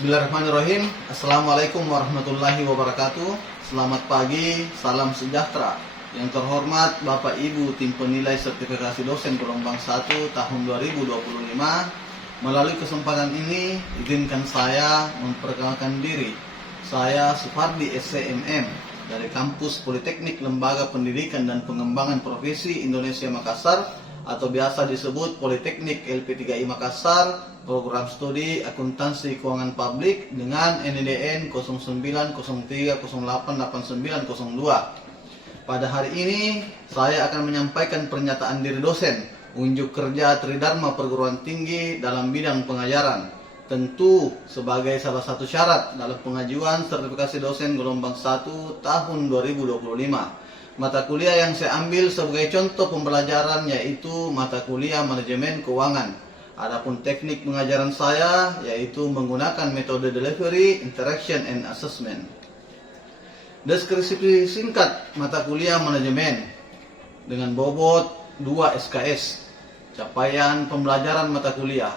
Bismillahirrahmanirrahim. Assalamualaikum warahmatullahi wabarakatuh. Selamat pagi, salam sejahtera. Yang terhormat Bapak Ibu tim penilai sertifikasi dosen gelombang 1 tahun 2025. Melalui kesempatan ini, izinkan saya memperkenalkan diri. Saya Supardi SCMM dari Kampus Politeknik Lembaga Pendidikan dan Pengembangan Profesi Indonesia Makassar, atau biasa disebut Politeknik LP3I Makassar, program studi akuntansi keuangan publik dengan NIDN 0903088902. Pada hari ini saya akan menyampaikan pernyataan diri dosen unjuk kerja Tridharma Perguruan Tinggi dalam bidang pengajaran. Tentu sebagai salah satu syarat dalam pengajuan sertifikasi dosen gelombang 1 tahun 2025. Mata kuliah yang saya ambil sebagai contoh pembelajaran yaitu mata kuliah manajemen keuangan. Adapun teknik pengajaran saya yaitu menggunakan metode delivery, interaction, and assessment. Deskripsi singkat mata kuliah manajemen dengan bobot 2 SKS. Capaian pembelajaran mata kuliah.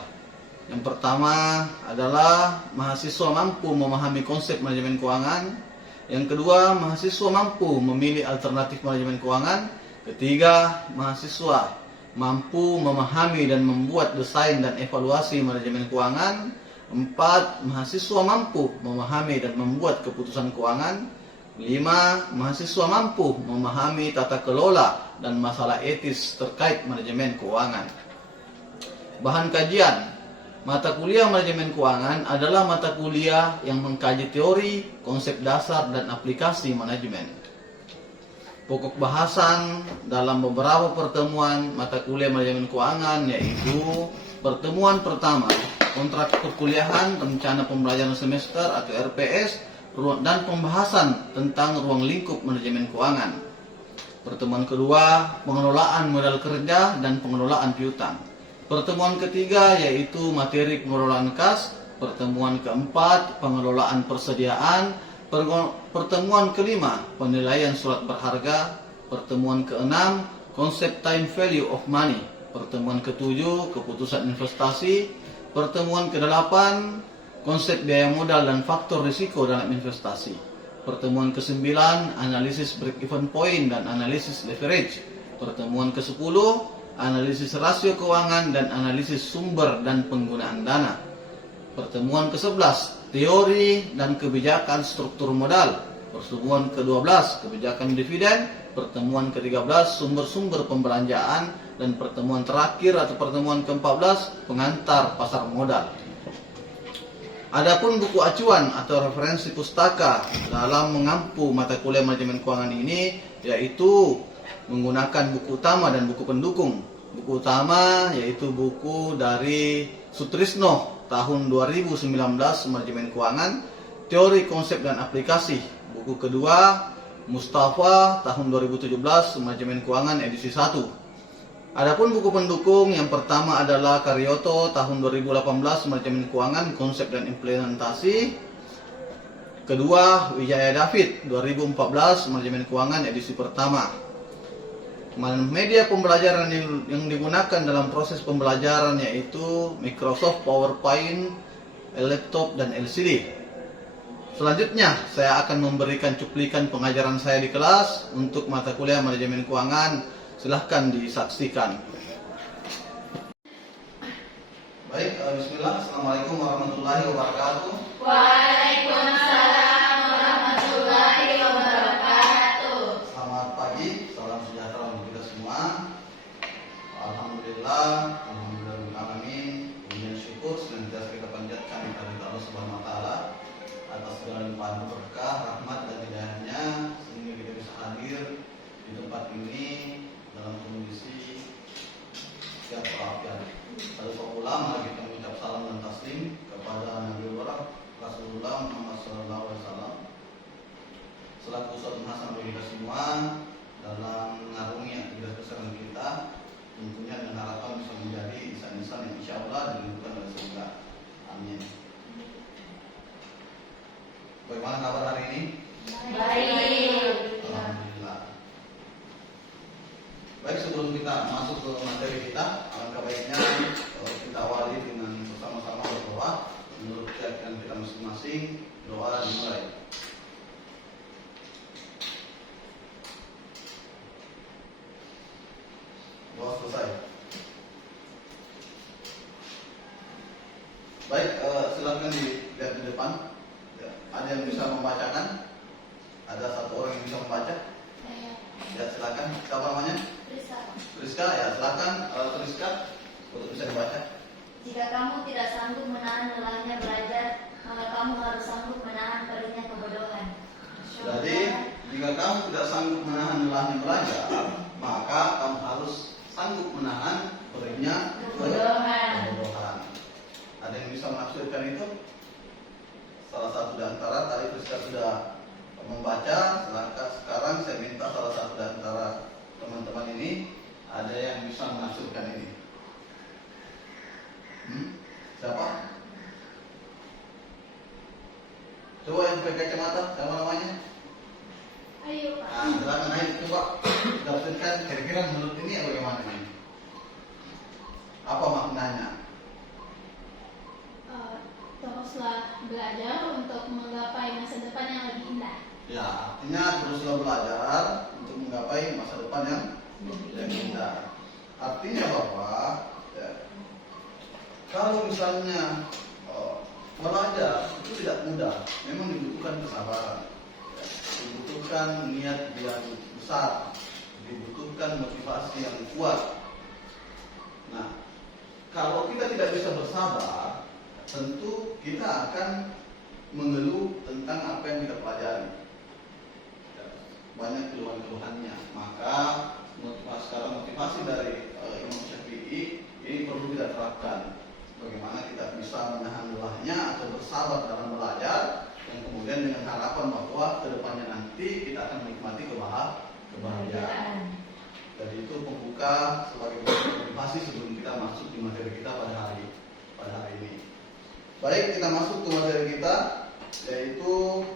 Yang pertama adalah mahasiswa mampu memahami konsep manajemen keuangan. Yang kedua, mahasiswa mampu memilih alternatif manajemen keuangan. Ketiga, mahasiswa mampu memahami dan membuat desain dan evaluasi manajemen keuangan. 4, mahasiswa mampu memahami dan membuat keputusan keuangan. 5, mahasiswa mampu memahami tata kelola dan masalah etis terkait manajemen keuangan. Bahan kajian. Mata kuliah manajemen keuangan adalah mata kuliah yang mengkaji teori, konsep dasar, dan aplikasi manajemen. Pokok bahasan dalam beberapa pertemuan mata kuliah manajemen keuangan yaitu pertemuan pertama, kontrak perkuliahan, rencana pembelajaran semester atau RPS, dan pembahasan tentang ruang lingkup manajemen keuangan. Pertemuan kedua, pengelolaan modal kerja dan pengelolaan piutang. Pertemuan ketiga yaitu materi pengelolaan kas. Pertemuan keempat, pengelolaan persediaan. Pertemuan kelima, penilaian surat berharga. Pertemuan keenam, konsep time value of money. Pertemuan ketujuh, keputusan investasi. Pertemuan kedelapan, konsep biaya modal dan faktor risiko dalam investasi. Pertemuan kesembilan, analisis break-even point dan analisis leverage. Pertemuan ke-10, analisis rasio keuangan dan analisis sumber dan penggunaan dana. Pertemuan ke-11, teori dan kebijakan struktur modal. Pertemuan ke-12, kebijakan dividen. Pertemuan ke-13, sumber-sumber pembelanjaan. Dan pertemuan terakhir atau pertemuan ke-14, pengantar pasar modal. Adapun buku acuan atau referensi pustaka dalam mengampu mata kuliah manajemen keuangan ini yaitu menggunakan buku utama dan buku pendukung. Buku utama yaitu buku dari Sutrisno tahun 2019 manajemen keuangan, teori, konsep, dan aplikasi. Buku kedua Mustafa tahun 2017 manajemen keuangan edisi 1. Adapun buku pendukung yang pertama adalah Karyoto tahun 2018 manajemen keuangan, konsep dan implementasi. Kedua, Wijaya David 2014 manajemen keuangan edisi pertama. Media pembelajaran yang digunakan dalam proses pembelajaran yaitu Microsoft PowerPoint, laptop, dan LCD. Selanjutnya, saya akan memberikan cuplikan pengajaran saya di kelas untuk mata kuliah manajemen keuangan. Silahkan disaksikan. Baik, bismillah. Assalamualaikum warahmatullahi wabarakatuh. Waalaikumsalam warahmatullahi wabarakatuh. Selamat pagi, salam sejahtera untuk kita semua. Alhamdulillah, alhamdulillahirobbilalamin. Puji syukur senantiasa kita panjatkan kepada Allah Subhanahu wa taala atas segala limpahan berkah, rahmat dan hidayahnya sehingga kita bisa hadir di tempat ini dalam kondisi siap walafiat. Alhamdulillah, mari kita mengucap salam dan taslim kepada Nabi Rasulullah Muhammad SAW selaku uswatun hasanah bagi kita semua dalam mengarungi aktivitas keseharian kita, tentunya dengan harapan bisa menjadi insan-insan yang insya Allah dilindungi oleh surga. Amin. Bagaimana kabar hari ini? Baik. Alhamdulillah. Baik, sebelum kita masuk ke materi kita, alangkah baiknya kita awali dengan bersama-sama berdoa. menurut keyakinan kita masing-masing. Doa dimulai. Doa selesai. Baik, silakan dilihat di depan. Ya, ada yang bisa membacakan? Ada satu orang yang bisa membaca? Saya. Ya, silakan. Siapa namanya? Risa. Rizka, ya silakan. Rizka, untuk bisa dibaca. Jika kamu tidak sanggup menahan lelahnya belajar, maka kamu harus sanggup menahan perihnya kebodohan. Jadi, jika kamu tidak sanggup menahan lelahnya belajar, maka kamu harus sanggup menahan perihnya Kebodohan. kebodohan. Ada yang bisa menafsirkan itu? Salah satu di antara tadi Rizka sudah membaca. Sekarang saya minta salah satu di antara teman-teman ini ada yang bisa menafsirkan ini. Siapa? Coba yang pakai kacamata, siapa namanya? Ayo Pak. Nah, silakan ayo coba tafsirkan kira-kira menurut ini bagaimana ini? Apa maknanya? Teruslah belajar untuk menggapai masa depan yang lebih indah. Ya, artinya teruslah belajar untuk menggapai masa depan yang indah. Artinya bahwa ya, kalau misalnya belajar itu tidak mudah, memang dibutuhkan kesabaran, ya, dibutuhkan niat yang besar, dibutuhkan motivasi yang kuat. Nah, kalau kita tidak bisa bersabar, tentu kita akan mengeluh tentang apa yang kita pelajari. Ya, banyak keluhan-keluhannya. Maka motivasi dari Imam Syafi'i ini perlu kita terapkan. Bagaimana kita bisa menahan lelahnya atau bersabar dalam belajar, yang kemudian dengan harapan bahwa kedepannya nanti kita akan menikmati kebahagiaan. Jadi itu pembuka sebagai motivasi sebelum kita masuk di materi kita pada hari ini. Baik, kita masuk ke materi kita, yaitu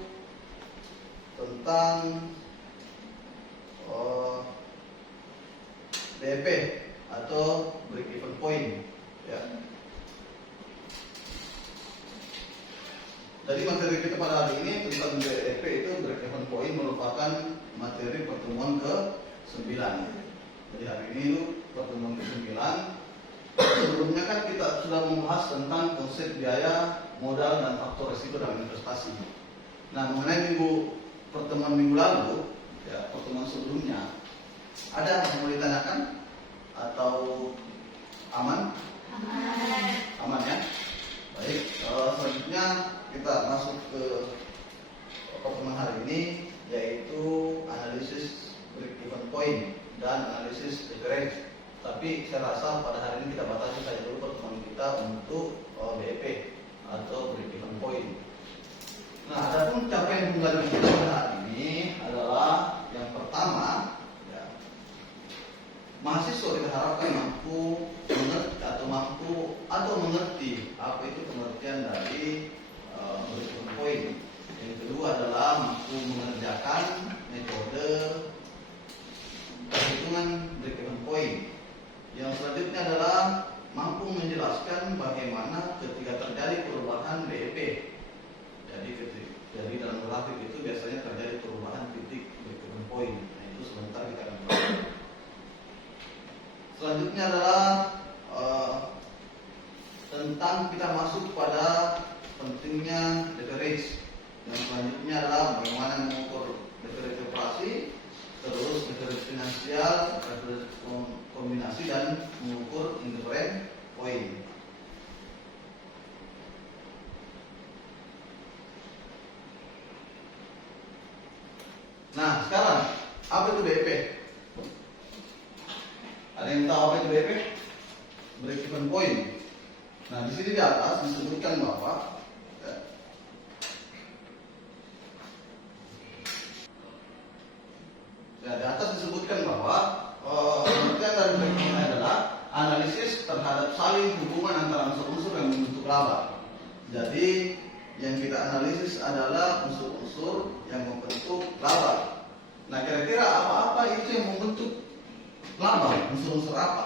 tentang BEP atau break even point. Ya. Jadi materi kita pada hari ini tentang BEP itu break even point merupakan materi pertemuan ke-9. Jadi hari ini itu pertemuan ke-9. Sebelumnya kan kita sudah membahas tentang konsep biaya, modal, dan faktor risiko dalam investasi. Nah, mengenai pertemuan minggu lalu, ya, pertemuan sebelumnya, ada yang mau ditanyakan atau aman? Aman ya. Baik, selanjutnya kita masuk ke pertemuan hari ini, yaitu analisis break even point dan analisis leverage. Tapi saya rasa pada hari ini kita batasi saja dulu pertemuan kita untuk BEP atau break even point. Nah, adapun capaian pembelajaran kita pada hari ini adalah yang pertama, ya, mahasiswa kita harapkan mampu mengerti apa itu pengertian dari break even point. Yang kedua adalah mampu mengerjakan metode perhitungan break even point. Yang selanjutnya adalah mampu menjelaskan bagaimana ketika terjadi perubahan BEP. Jadi dalam grafik itu biasanya terjadi perubahan titik break even point. Nah, itu sebentar kita akan bahas. Selanjutnya adalah tentang kita masuk pada pentingnya leverage. Yang selanjutnya adalah bagaimana mengukur leverage operasi, terus leverage finansial, leverage kombinasi, dan mengukur indifferent point. Nah, sekarang apa itu BEP? Ada yang tahu apa itu BEP? Break even point. Nah, di sini di atas disebutkan bahwa di atas disebutkan bahwa pengertian dari break even adalah analisis terhadap saling hubungan antara unsur-unsur yang membentuk laba. Jadi yang kita analisis adalah unsur-unsur yang membentuk laba. Nah, kira-kira apa-apa itu yang membentuk laba? Unsur-unsur apa?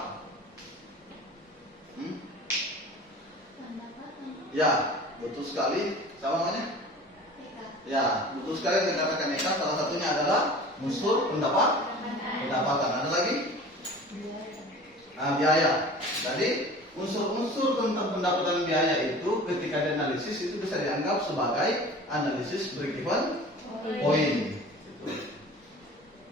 Ya, betul sekali. Siapa namanya? Eka. Ya, betul sekali saya katakan Eka. Salah satunya adalah unsur pendapatan. Ada lagi? Biaya. Jadi unsur-unsur tentang pendapatan biaya itu ketika dianalisis itu bisa dianggap sebagai analisis break-even point.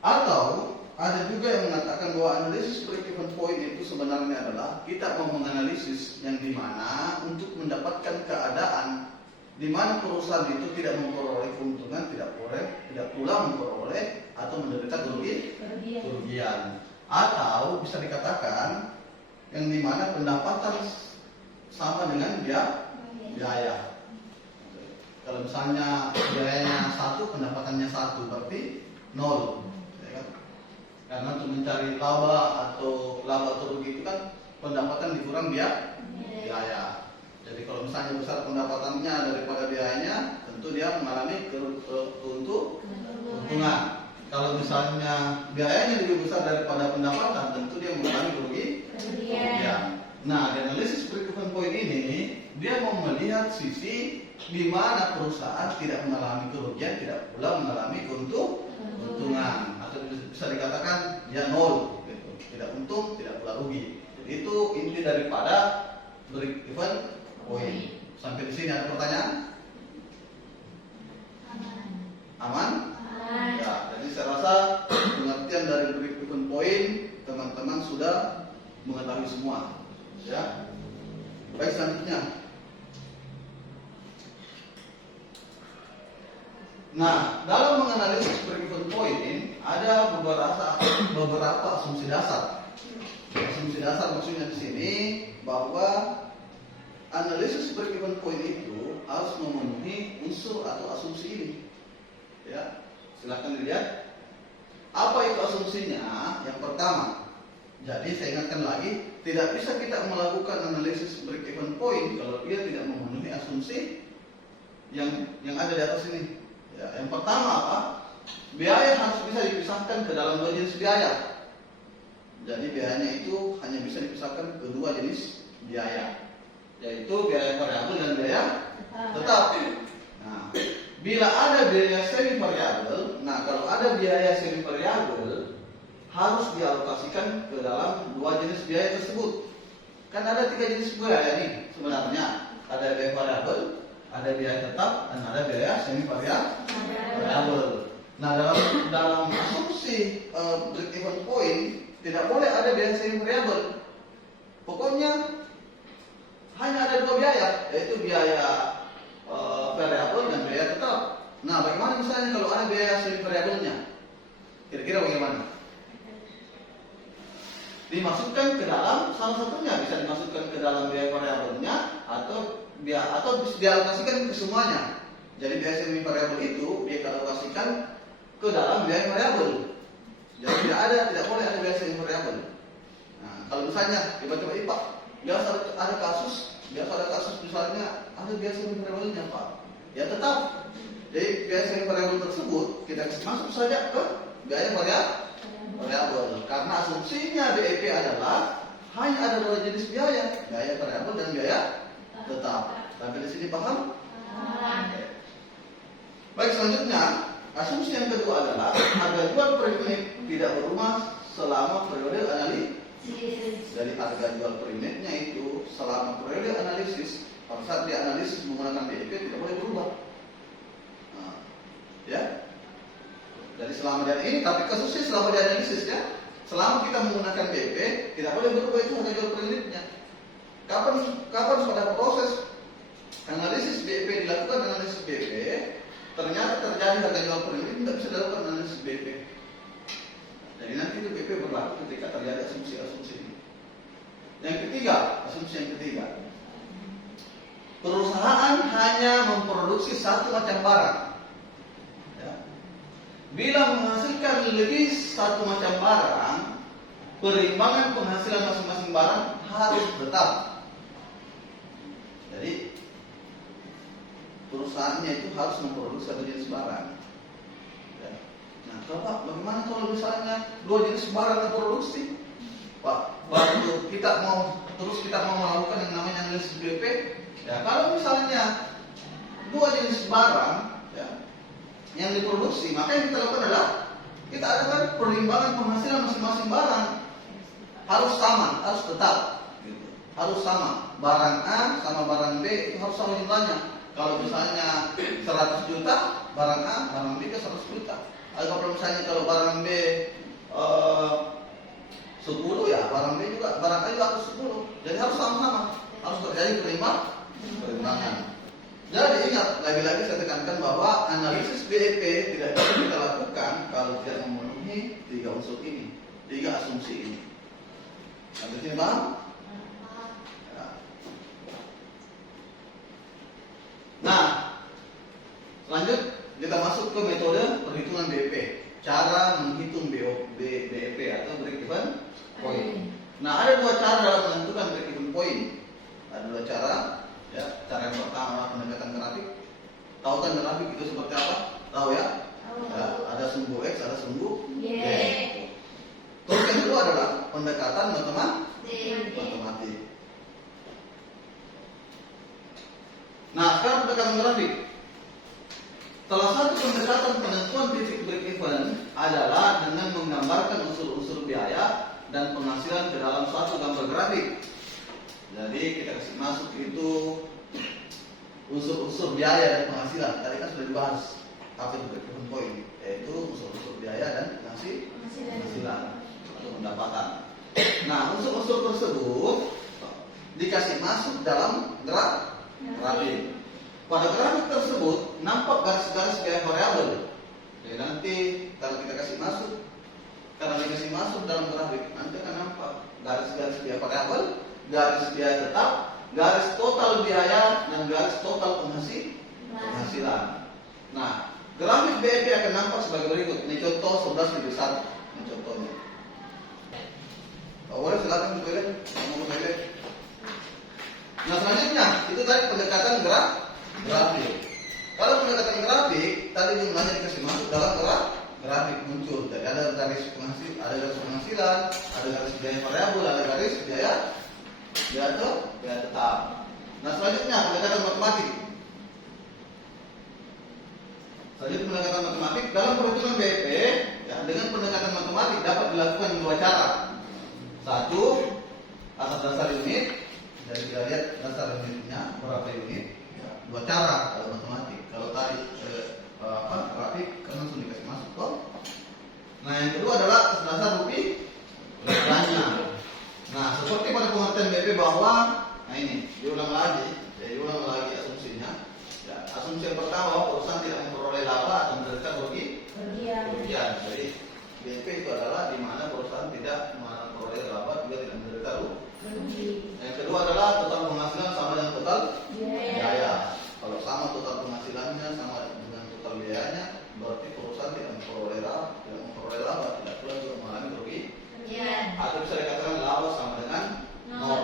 Atau ada juga yang mengatakan bahwa analisis break-even point itu sebenarnya adalah kita mau menganalisis yang dimana untuk mendapatkan keadaan di mana perusahaan itu tidak memperoleh keuntungan, tidak pula memperoleh atau menderita kerugian. Atau bisa dikatakan yang dimana pendapatan sama dengan biaya. Kalau misalnya biayanya 1, pendapatannya 1, berarti 0. Ya kan? Karena untuk mencari laba atau rugi itu kan pendapatan dikurang biaya. Jadi kalau misalnya besar pendapatannya daripada biayanya, tentu dia mengalami keuntungan. Kalau misalnya biayanya lebih besar daripada pendapatan, tentu dia mengalami kerugian. Nah, di analisis break-even point ini dia mau melihat sisi di mana perusahaan tidak mengalami kerugian, tidak pula mengalami keuntungan, atau bisa dikatakan dia 0, gitu. Tidak untung, tidak pula rugi. Jadi itu inti daripada break-even point. Sampai di sini ada pertanyaan? Aman? Ya, jadi saya rasa pengertian dari break-even point teman-teman sudah mengetahui semua. Ya. Baik, selanjutnya. Nah, dalam menganalisis break-even point ada beberapa asumsi dasar. Asumsi dasar maksudnya di sini bahwa analisis break-even point itu harus memenuhi unsur atau asumsi ini. Ya, silahkan dilihat. Apa itu asumsinya? Yang pertama, jadi saya ingatkan lagi, tidak bisa kita melakukan analisis break-even point kalau dia tidak memenuhi asumsi yang ada di atas ini. Ya, yang pertama apa? Biaya harus bisa dipisahkan ke dalam 2 jenis biaya. Jadi biayanya itu hanya bisa dipisahkan ke 2 jenis biaya, yaitu biaya variabel dan biaya tetap. Nah, bila ada biaya semi variabel, nah kalau ada biaya semi variabel harus dialokasikan ke dalam 2 jenis biaya tersebut. Kan ada 3 jenis biaya nih sebenarnya. Ada biaya variabel, ada biaya tetap, dan ada biaya semi variabel. Nah, dalam asumsi break-even point tidak boleh ada biaya semi variabel. Pokoknya hanya ada 2 biaya, yaitu biaya variabel dan biaya tetap. Nah, bagaimana misalnya kalau ada biaya semi variabelnya? Kira-kira bagaimana? Dimasukkan ke dalam salah satunya, bisa dimasukkan ke dalam biaya variabelnya atau dialokasikan ke semuanya. Jadi biaya semi variabel itu dia alokasikan ke dalam biaya variabel. Jadi tidak boleh ada biaya semi variabel. Nah, kalau misalnya tiba-tiba Pak, biasa ada kasus misalnya ada biaya semi variabelnya Pak. Ya tetap. Jadi biaya semi variabel tersebut kita masuk saja ke biaya variabel. Karena asumsinya BEP adalah hanya ada 2 jenis biaya variabel dan biaya tetap. Sampai di sini paham? Baik, selanjutnya asumsi yang kedua adalah harga jual per unit tidak berubah selama periode analisis. Jadi harga jual per unitnya itu selama periode analisis, pada saat dianalisis menggunakan BEP tidak boleh berubah. Nah, ya. Jadi selama ini, tapi kasusnya selama dianalisis ya, selama kita menggunakan BEP tidak boleh berubah itu harga jual per unitnya. Kapan pada proses analisis BEP dilakukan analisis BEP, ternyata terjadi harga jual per unit tidak bisa dilakukan analisis BEP. Jadi nanti itu BEP berlaku ketika terjadi asumsi-asumsi ini. Asumsi yang ketiga, perusahaan hanya memproduksi satu macam barang. Ya. Bila menghasilkan lebih satu macam barang, perimbangan penghasilan masing-masing barang harus tetap. Jadi perusahaannya itu harus memproduksi satu jenis barang. Ya. Nah, Pak, bagaimana kalau misalnya 2 jenis barang produksi? Pak, baru kita mau melakukan yang namanya analisis BEP. Ya, kalau misalnya dua jenis barang ya, yang diproduksi, maka yang kita lakukan adalah kita adakan perimbangan penghasilan masing-masing barang harus sama, harus tetap, gitu. Harus sama. Barang A sama barang B itu harus sama jumlahnya. Kalau misalnya 100 juta, barang A, barang B ke 100 juta. Kalau misalnya kalau barang B 10 ya, barang B juga, barang A juga harus 10. Jadi harus sama-sama, harus terjadi perimbangan. Jadi ingat, lagi-lagi saya tekankan bahwa analisis BEP tidak bisa kita lakukan kalau tidak memenuhi 3 unsur ini, 3 asumsi ini. Sampai sini paham? Ya. Nah, lanjut kita masuk ke metode perhitungan BEP. Cara menghitung BEP atau break even point. Nah, ada 2 cara dalam menentukan break even point. Ada 2 cara. Ya, cara yang pertama pendekatan grafik. Tahu kan grafik itu seperti apa? Tahu ya? Ya, ada sumbu X, ada sumbu Y. Terus yang kedua adalah pendekatan matematik. Nah, sekarang pendekatan grafik. Salah satu pendekatan penentuan titik break even adalah dengan menggambarkan unsur-unsur biaya dan penghasilan ke dalam suatu gambar grafik. Jadi kita kasih masuk itu unsur-unsur biaya dan penghasilan. Tadi kan sudah dibahas apa itu break even point, yaitu unsur-unsur biaya dan penghasilan atau pendapatan. Nah, unsur-unsur tersebut dikasih masuk dalam grafik. Pada grafik tersebut nampak garis-garis biaya variabel. Jadi nanti kalau kita kasih masuk, karena dikasih masuk dalam grafik, nanti akan nampak garis-garis biaya variabel, garis biaya tetap, garis total biaya, dan garis total penghasilan. Nah, grafik BEP akan nampak sebagai berikut. Ini contoh 11/1. Ini contohnya. Boleh silakan ke toilet, mau ke toilet. Nah, selanjutnya itu tadi pendekatan grafik. Kalau pendekatan grafik, tadi jumlahnya dikasih masuk dalam grafik muncul. Jadi ada garis penghasilan, ada garis biaya variabel, ada garis biaya tetap. Nah, selanjutnya pendekatan matematik. Dalam perhitungan BEP, ya, dengan pendekatan matematik dapat dilakukan 2 cara. Satu, atas dasar unit. Jadi kita lihat dasar unitnya berapa unit. 2 cara kalau matematik. Kalau tadi grafik kan langsung dikasih masuk kok. Nah, yang kedua adalah atas dasar rupiahnya. Nah, seperti pada pengertian BEP bahwa, nah ini diulang lagi asumsinya. Ya, asumsi yang pertama, perusahaan tidak memperoleh laba atau menderita kerugian. Jadi BEP itu adalah di mana perusahaan tidak memperoleh laba juga tidak menderita rugi. Yang kedua adalah total penghasilan sama dengan total biaya. Kalau sama total penghasilannya sama dengan total biayanya, berarti perusahaan tidak memperoleh laba, tidak pula juga mengalami kerugian. Atau bisa dikatakan laba sama dengan nol.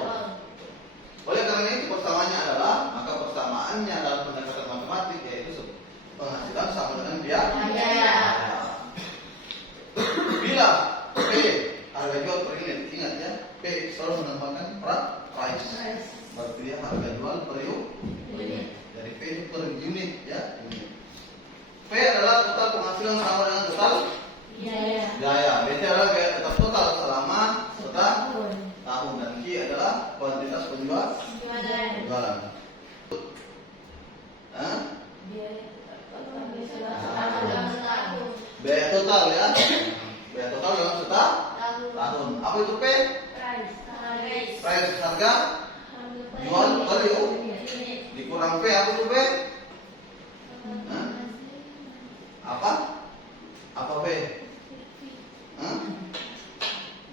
Oleh karena itu persamaannya adalah, maka persamaannya dalam pendekatan matematik yaitu penghasilan sama dengan biaya. Bila P harga jual per unit, ingat ya, P selalu menambahkan price. Berarti dia harga jual per unit. Dari P itu per unit ya. P adalah total penghasilan sama dengan total biaya. BT adalah biaya tetap total selama setahun, dan Q adalah kuantitas penjualan. Biaya total ya. Biaya total dalam setahun. Apa itu P? Price harga jual per unit. Dikurang P apa itu P? Apa P?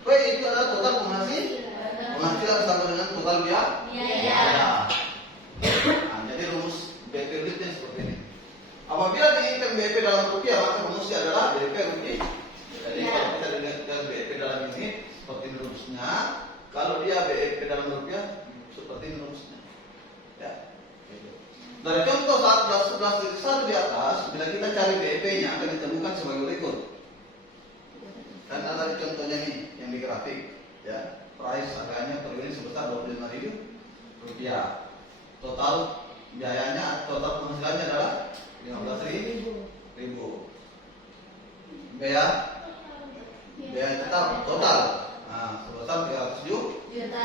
P itu adalah total penghasilan sama dengan total biaya. Nah, jadi rumus BEP unitnya seperti ini. Apabila diinginkan BEP dalam rupiah, maka rumusnya adalah BEP rupiah. Jadi kalau kita diinginkan BEP dalam unit, seperti ini rumusnya. Kalau dia BEP dalam rupiah, seperti ini rumusnya. Ya. Dari contoh 11/1 di atas, bila kita cari BEP-nya akan ditemukan sebagai berikut. Dan ada contohnya nih yang di grafik, ya. Price harganya per unit sebesar Rp25.000. Total biayanya total penghasilannya adalah 15.000. Biaya tetap total sebesar 300 juta.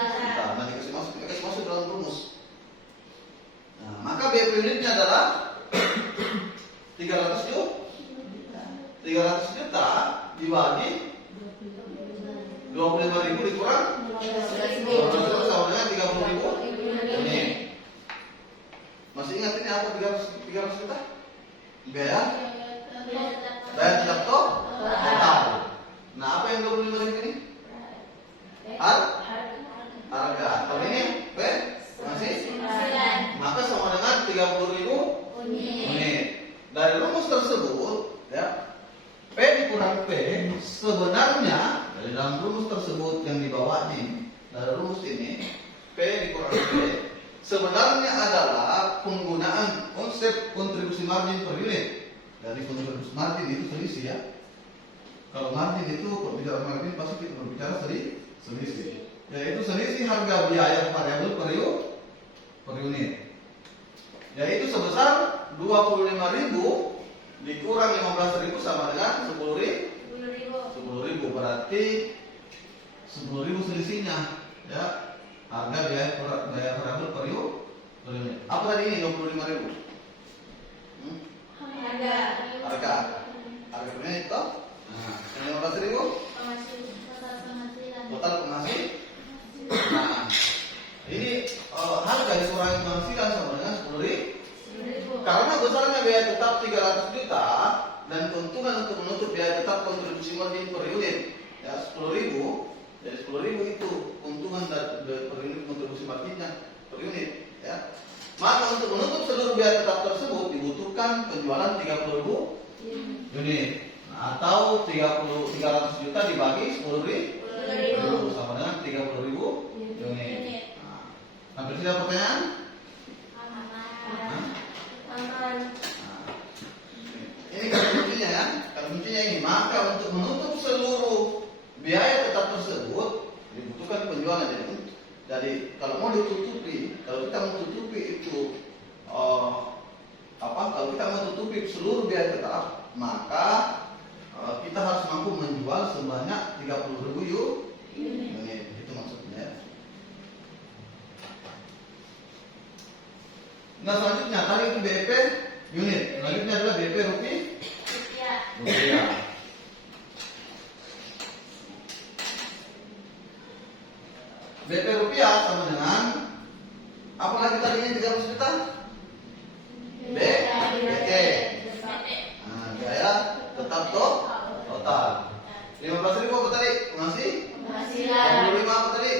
Nah, dikasih masuk dalam rumus. Nah, maka biaya per unitnya adalah 300 juta dibagi 25.000 dikurang 12.000 sama dengan 30.000 unit. Masih ingat ini apa 300 juta? Biaya tetap total. Nah, apa yang 25.000 ini? Harga. Kalau ini masih maka sama dengan 30.000 unit. Dari rumus tersebut, ya, P dikurang P sebenarnya dari dalam rumus tersebut yang di bawah ini, dari rumus ini P dikurang P sebenarnya adalah penggunaan konsep kontribusi margin per unit. Dari kontribusi margin itu selisih, ya. Kalau margin itu berbicara margin pasti kita berbicara selisih, yaitu selisih harga biaya variabel per unit, yaitu sebesar 25.000 dikurang 15.000 sama dengan 10.000. Berarti 10.000 selisihnya, ya, harga biaya variabel per unit. Apa tadi ini 25.000? Harga per unit itu. Nah, 15.000 total penghasilan. Nah, ini harga dikurangi penghasilan sama dengan 10.000. Karena besarnya biaya tetap 300 juta dan keuntungan untuk menutup biaya tetap kontribusi margin per unit, ya, 10.000. Jadi 10.000 itu keuntungan dari per unit kontribusi marginnya per unit, ya. Maka untuk menutup seluruh biaya tetap tersebut dibutuhkan penjualan 30.000 unit. Atau 300 juta dibagi 10.000 sama dengan 30.000 unit. Nah, sampai sini ada pertanyaan? Ini kata kuncinya, ya. Kata kuncinya ini. Maka untuk menutup seluruh biaya tetap tersebut dibutuhkan penjualan. Jadi kalau mau ditutupi, kalau kita mau tutupi itu kalau kita mau tutupi seluruh biaya tetap, maka kita harus mampu menjual sebanyak 30.000 unit. Itu maksudnya. Nah, selanjutnya tadi itu BEP unit. Selanjutnya adalah BEP rupiah. BEP rupiah sama dengan apa lagi tadi ini 300 juta? BET. Nah, biaya tetap total. 15.000 apa tadi? Penghasilan. 25 apa tadi?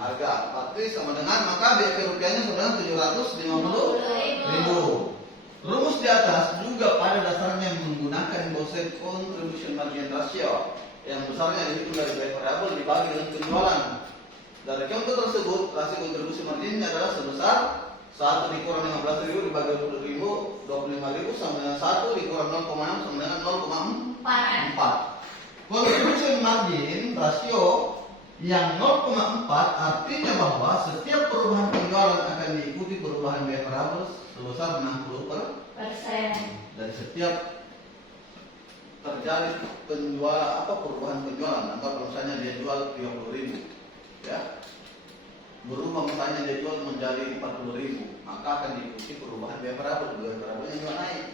Harga. Berarti sama dengan, maka BEP rupiahnya sama dengan 750.000. Rumus di atas juga pada dasarnya menggunakan konsep contribution margin ratio yang besarnya itu dari biaya variabel dibagi dengan penjualan. Dari contoh tersebut, rasio kontribusi marginnya adalah sebesar 1 dikurang 15.000 dibagi 25.000 sama dengan 1 dikurang 0,6 sama dengan 0,4. Contribution margin rasio yang 0,4 artinya bahwa setiap perubahan penjualan akan diikuti perubahan biaya variabel sebesar 60%. Dari setiap terjadi perubahan penjualan, anggap misalnya dia jual 30.000, ya, berubah misalnya dia jual menjadi 40.000, maka akan diikuti perubahan biaya variabel. Biaya variabelnya juga naik.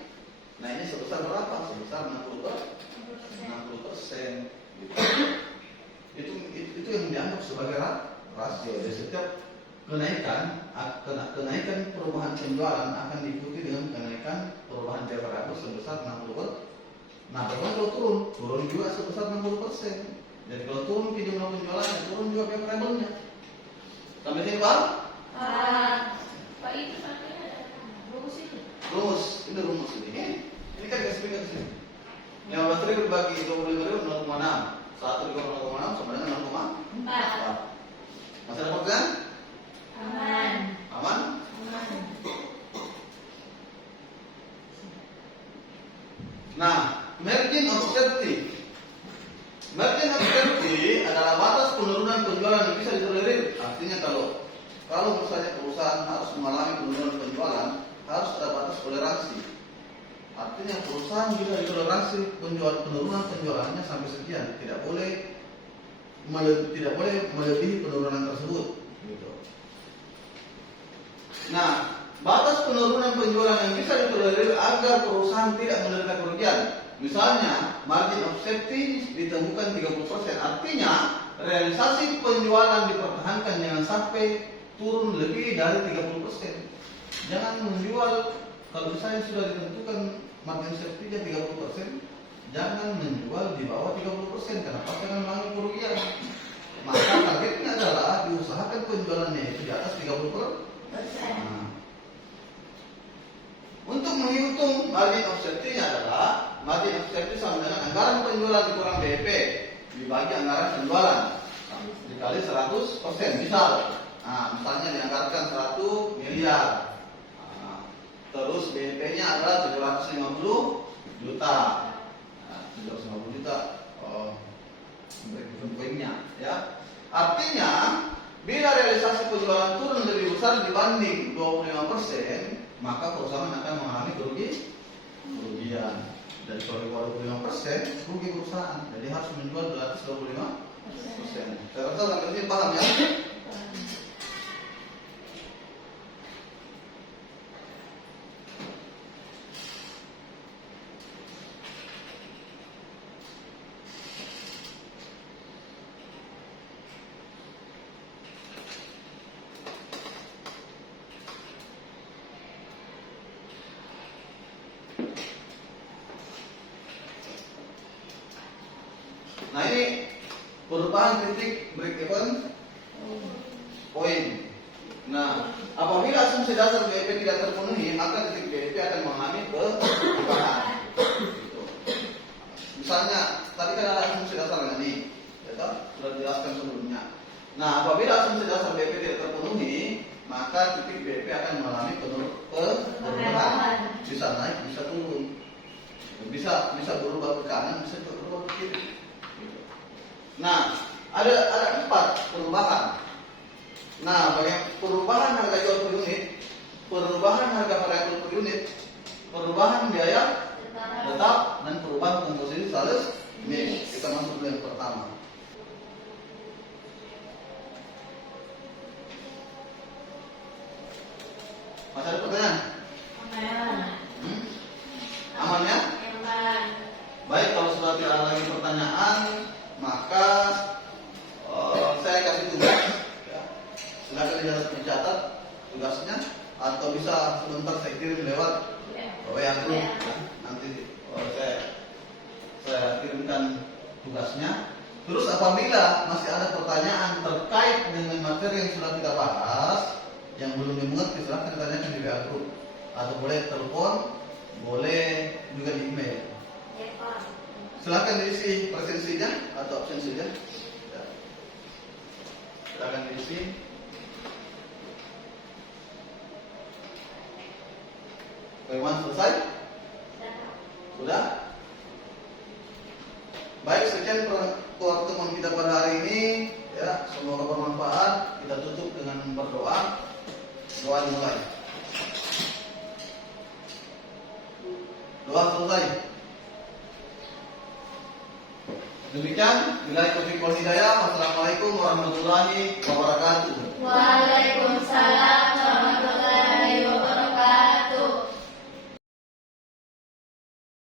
Nah, ini sebesar berapa? Sebesar 60%. Itu yang dianggap sebagai rasio. Jadi setiap kenaikan perubahan penjualan akan diikuti dengan kenaikan perubahan biaya variabel sebesar 60%. Nah, kalau turun juga sebesar 60%. Jadi kalau turun jumlah penjualannya, turun juga biaya variabelnya. Sampai sini, Pak? Pak itu rumus itu. Ini rumus ini. Ini kan dikasih ke sini. 15.000 dibagi 25.000 0,6. 1 dikurang 0,6 sama dengan 0,4. Masih ada pertanyaan? Aman? Nah, margin of safety. Margin of safety adalah batas penurunan penjualan yang bisa ditolerir. Artinya kalau kalau misalnya perusahaan harus mengalami penurunan penjualan, harus ada batas toleransi. Artinya perusahaan bila ditoleransi penurunan penjualannya sampai sekian, tidak boleh melebihi penurunan tersebut. Gitu. Nah, batas penurunan penjualan yang bisa ditolerir agar perusahaan tidak menderita kerugian. Misalnya, margin of safety ditemukan 30%. Artinya, realisasi penjualan dipertahankan jangan sampai turun lebih dari 30%. Jangan menjual, kalau misalnya sudah ditentukan margin safety-nya 30%, jangan menjual di bawah 30% karena pasti akan mengalami kerugian. Maka targetnya adalah diusahakan penjualannya itu di atas 30%. Nah, untuk menghitung margin of safety-nya adalah margin of safety sama dengan anggaran penjualan dikurang BEP dibagi anggaran penjualan dikali 100%. Misalnya dianggarkan 100 miliar. Terus BEP-nya adalah 750 juta. 750 juta break-even point-nya, ya. Artinya, bila realisasi penjualan turun lebih besar dibanding 25%, maka perusahaan akan mengalami kerugian. Dari kalau 25% rugi perusahaan, jadi harus menjual 225%. Saya rasa sampai sini paham ya? Nah, ini perubahan titik break even point. Nah, apabila asumsi dasar BEP tidak terpenuhi, maka titik BEP akan mengalami perubahan. Gitu. Misalnya, tadi kan ada asumsi dasar ini, ya, sudah dijelaskan sebelumnya. Nah, apabila asumsi dasar BEP tidak terpenuhi, maka titik BEP akan mengalami perubahan. Bisa naik, bisa turun, bisa berubah ke kanan, bisa berubah ke kiri. Nah, ada 4 perubahan. Nah, bagaimana perubahan harga jual per unit, perubahan harga variabel per unit, perubahan biaya tetap, dan perubahan komposisi sales mix. Kita masuk ke yang pertama. Masih ada pertanyaan? Aman ya? Baik, kalau sudah tidak ada lagi pertanyaan, maka saya kasih tugas. Ya. Silakan dicatat tugasnya, atau bisa sebentar saya kirim lewat WA group. Ya. Nanti saya kirimkan tugasnya. Terus apabila masih ada pertanyaan terkait dengan materi yang sudah kita bahas, yang belum dimengerti, silakan ditanyakan di WA group, atau boleh telepon, boleh juga di email. Silakan diisi presensinya atau absensinya. Ya. Silakan diisi. Bagaimana, selesai? Sudah? Baik, sekian pertemuan kita pada hari ini. Ya, semoga bermanfaat. Kita tutup dengan berdoa. Doa dimulai. Doa selesai. Demikian, bila taufiq wal hidayah. Wassalamualaikum warahmatullahi wabarakatuh.